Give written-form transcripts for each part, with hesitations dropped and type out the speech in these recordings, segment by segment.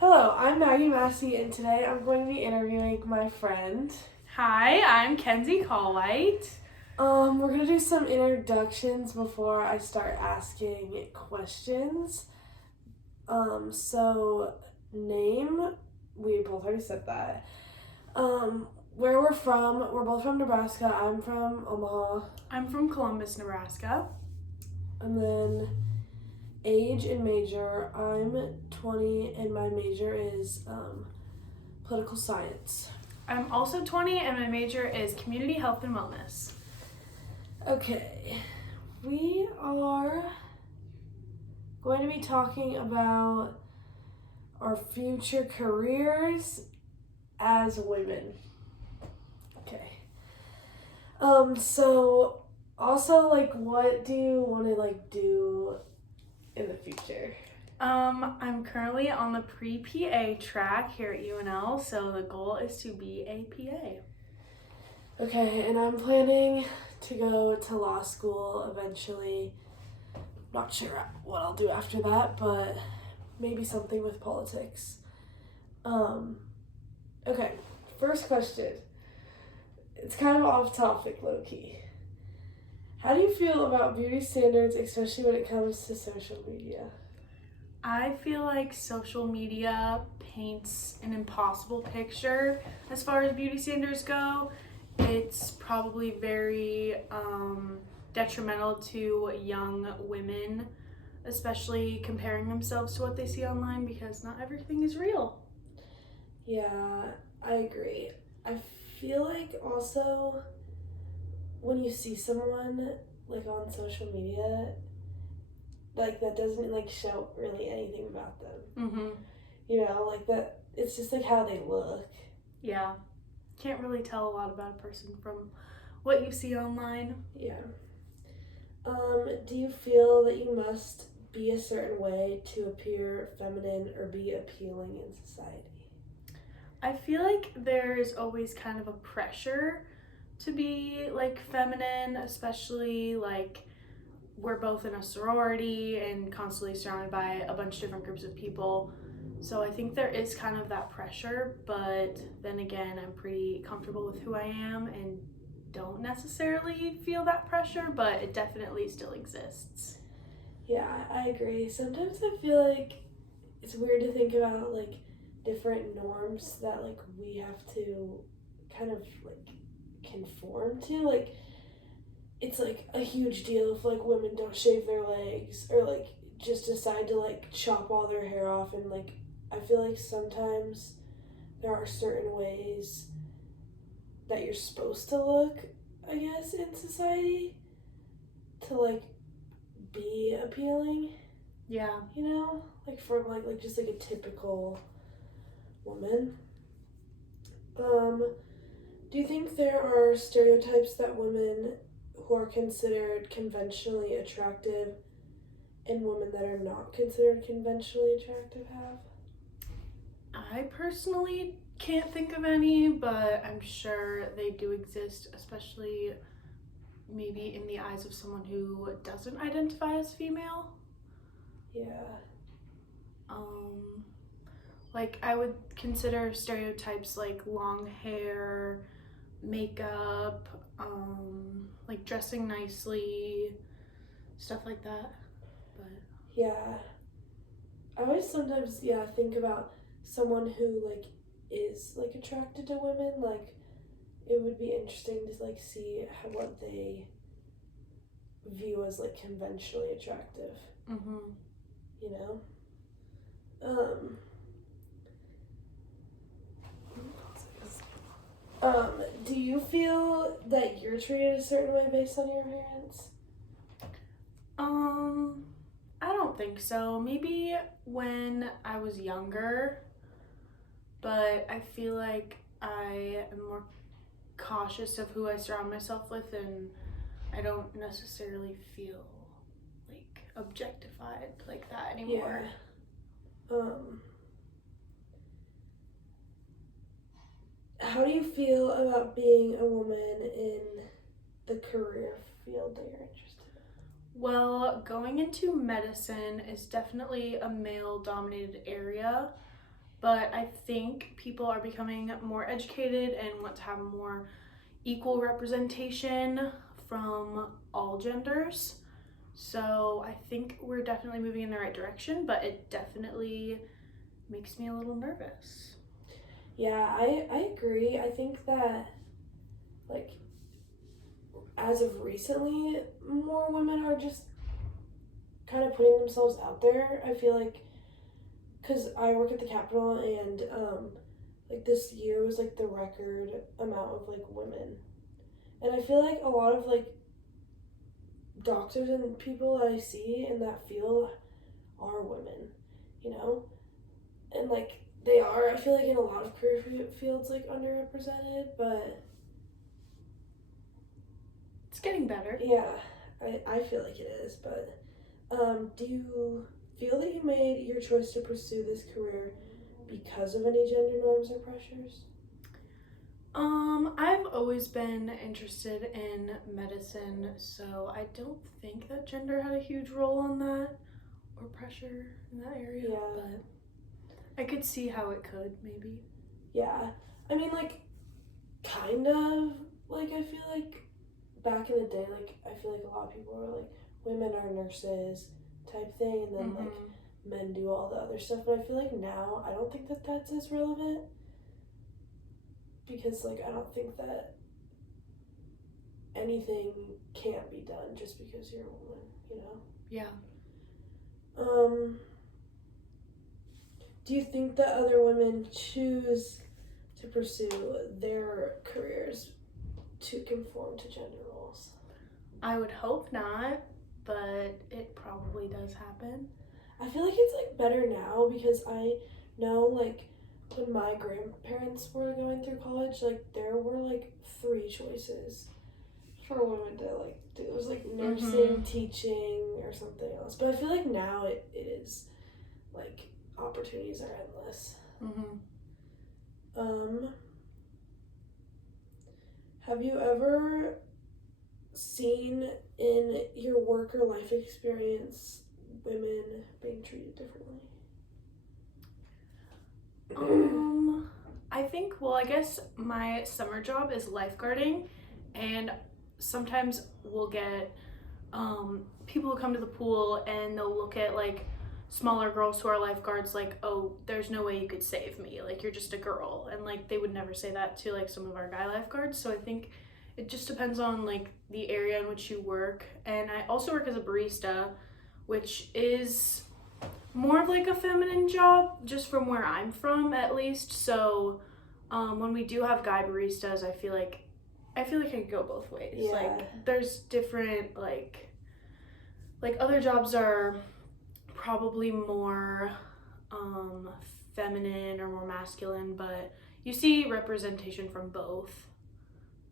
Hello, I'm Maggie Massey, and today I'm going to be interviewing my friend. Hi, I'm Kenzie Kallweit. We're gonna do some introductions before I start asking questions. So name, we both already said that. Where we're from, we're both from Nebraska. I'm from Omaha. I'm from Columbus, Nebraska. And then age and major, I'm 20, and my major is political science. I'm also 20 and my major is community health and wellness. Okay, we are going to be talking about our future careers as women. Okay. So also, like, what do you want to do in the future? I'm currently on the pre-PA track here at UNL, so the goal is to be a PA. Okay, and I'm planning to go to law school eventually. Not sure what I'll do after that, but maybe something with politics. Okay, first question. It's kind of off topic, low key. How do you feel about beauty standards, especially when it comes to social media? I feel like social media paints an impossible picture as far as beauty standards go. It's probably very detrimental to young women, especially comparing themselves to what they see online because not everything is real. Yeah, I agree. I feel like also when you see someone like on social media, like that doesn't like show really anything about them. Mm-hmm. You know, like that it's just like how they look. Yeah. Can't really tell a lot about a person from what you see online. Yeah. Do you feel that you must be a certain way to appear feminine or be appealing in society? I feel like there's always kind of a pressure to be like feminine, especially like we're both in a sorority and constantly surrounded by a bunch of different groups of people. So I think there is kind of that pressure, but then again, I'm pretty comfortable with who I am and don't necessarily feel that pressure, but it definitely still exists. Yeah, I agree. Sometimes I feel like it's weird to think about like different norms that like we have to kind of like conform to. Like it's like a huge deal if like women don't shave their legs or like just decide to like chop all their hair off, and like I feel like sometimes there are certain ways that you're supposed to look, I guess, in society to like be appealing. Yeah. You know, like from like just like a typical woman. Do you think there are stereotypes that women who are considered conventionally attractive and women that are not considered conventionally attractive have? I personally can't think of any, but I'm sure they do exist, especially maybe in the eyes of someone who doesn't identify as female. Yeah. Like I would consider stereotypes like long hair, makeup, like dressing nicely, stuff like that. But Yeah. I always sometimes think about someone who like is like attracted to women. Like it would be interesting to like see what they view as like conventionally attractive. mm-hmm. You know. Um. Do you feel that you're treated a certain way based on your appearance? I don't think so. Maybe when I was younger, but I feel like I am more cautious of who I surround myself with, and I don't necessarily feel like objectified like that anymore. Yeah. How do you feel about being a woman in the career field that you're interested in? Well, going into medicine is definitely a male dominated area, but I think people are becoming more educated and want to have more equal representation from all genders. So I think we're definitely moving in the right direction, but it definitely makes me a little nervous. Yeah, I agree. I think that, like, as of recently, more women are just kind of putting themselves out there. I feel like, because I work at the Capitol, and, like, this year was, like, the record amount of, like, women. And I feel like a lot of, like, doctors and people that I see in that field are women, you know? And, like, they are, I feel like, in a lot of career fields, like, underrepresented, but It's getting better. yeah, I feel like it is. But do you feel that you made your choice to pursue this career because of any gender norms or pressures? I've always been interested in medicine, so I don't think that gender had a huge role on that or pressure in that area, Yeah. but I could see how it could, maybe. Yeah. I mean, like, kind of, like, I feel like back in the day, like, I feel like a lot of people were like, women are nurses type thing, and then, like, men do all the other stuff. But I feel like now, I don't think that that's as relevant. Because, like, I don't think that anything can't be done just because you're a woman, you know? Yeah. Do you think that other women choose to pursue their careers to conform to gender roles? I would hope not, but it probably does happen. I feel like it's, like, better now because I know, like, when my grandparents were going through college, like, there were, like, 3 choices for women to, like, do. It was, like, nursing, teaching, or something else. But I feel like now it is, like, opportunities are endless. Have you ever seen in your work or life experience women being treated differently? I think, well, I guess my summer job is lifeguarding, and sometimes we'll get people who come to the pool and they'll look at, like, smaller girls who are lifeguards like, oh, there's no way you could save me, like, you're just a girl, and, like, they would never say that to, like, some of our guy lifeguards. So I think it just depends on, like, the area in which you work. And I also work as a barista, which is more of, like, a feminine job, just from where I'm from, at least. So when we do have guy baristas, I feel like I could go both ways. Yeah. Like, there's different, like other jobs are probably more feminine or more masculine, but you see representation from both.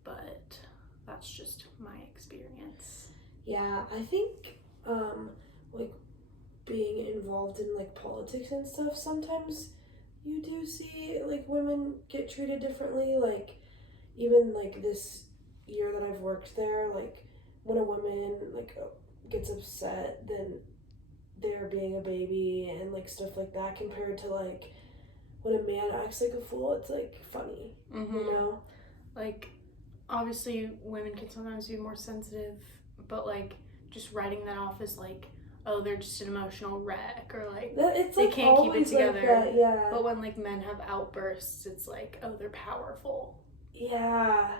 But that's just my experience. Yeah, I think like, being involved in, like, politics and stuff, sometimes you do see, like, women get treated differently. Like, even, like, this year that I've worked there, like, when a woman, like, gets upset, then they're being a baby and, like, stuff like that, compared to, like, when a man acts like a fool, it's, like, funny, you know? Like, obviously women can sometimes be more sensitive, but, like, just writing that off as, like, oh, they're just an emotional wreck, or, like, it's, they like, can't keep it together. like that, yeah. But when, like, men have outbursts, it's like, oh, they're powerful. Yeah,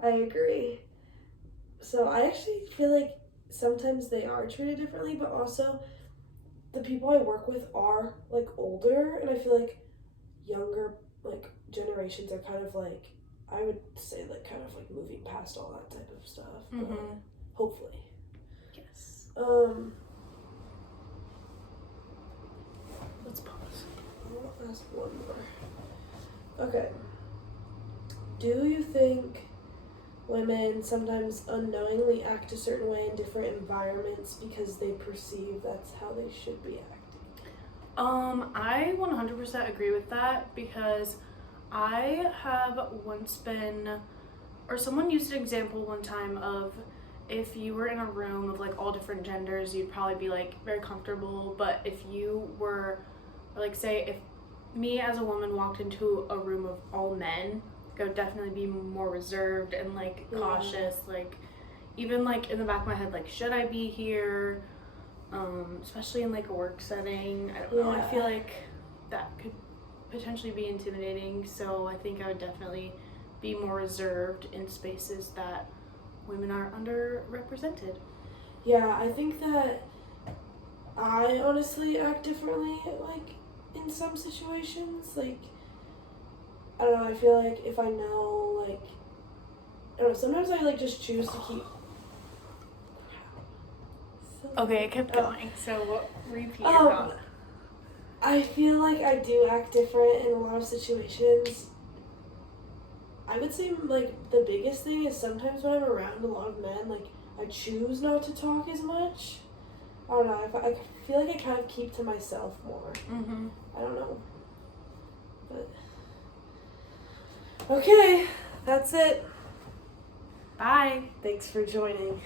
I agree. So I actually feel like sometimes they are treated differently, but also the people I work with are, like, older, and I feel like younger, like, generations are kind of, like, I would say, like, kind of, like, moving past all that type of stuff. But hopefully. Yes. Let's pause. I'll ask one more. Okay. Do you think women sometimes unknowingly act a certain way in different environments because they perceive that's how they should be acting? I 100% agree with that, because I have once been, or someone used an example one time of, if you were in a room of, like, all different genders, you'd probably be, like, very comfortable. But if you were, like, say if me as a woman walked into a room of all men, I would definitely be more reserved and like cautious, like even like in the back of my head, like should I be here? Especially in like a work setting. I don't know. I feel like that could potentially be intimidating. So I think I would definitely be more reserved in spaces that women are underrepresented. Yeah, I think that I honestly act differently, like, in some situations. Like, I don't know, I feel like if I know, like, I don't know, sometimes I, like, just choose to keep... Okay, it kept going, so repeat your thought. I feel like I do act different in a lot of situations. I would say, like, the biggest thing is sometimes when I'm around a lot of men, like, I choose not to talk as much. I don't know, I feel like I kind of keep to myself more. Mm-hmm. I don't know. But... Okay, that's it. Bye. Thanks for joining.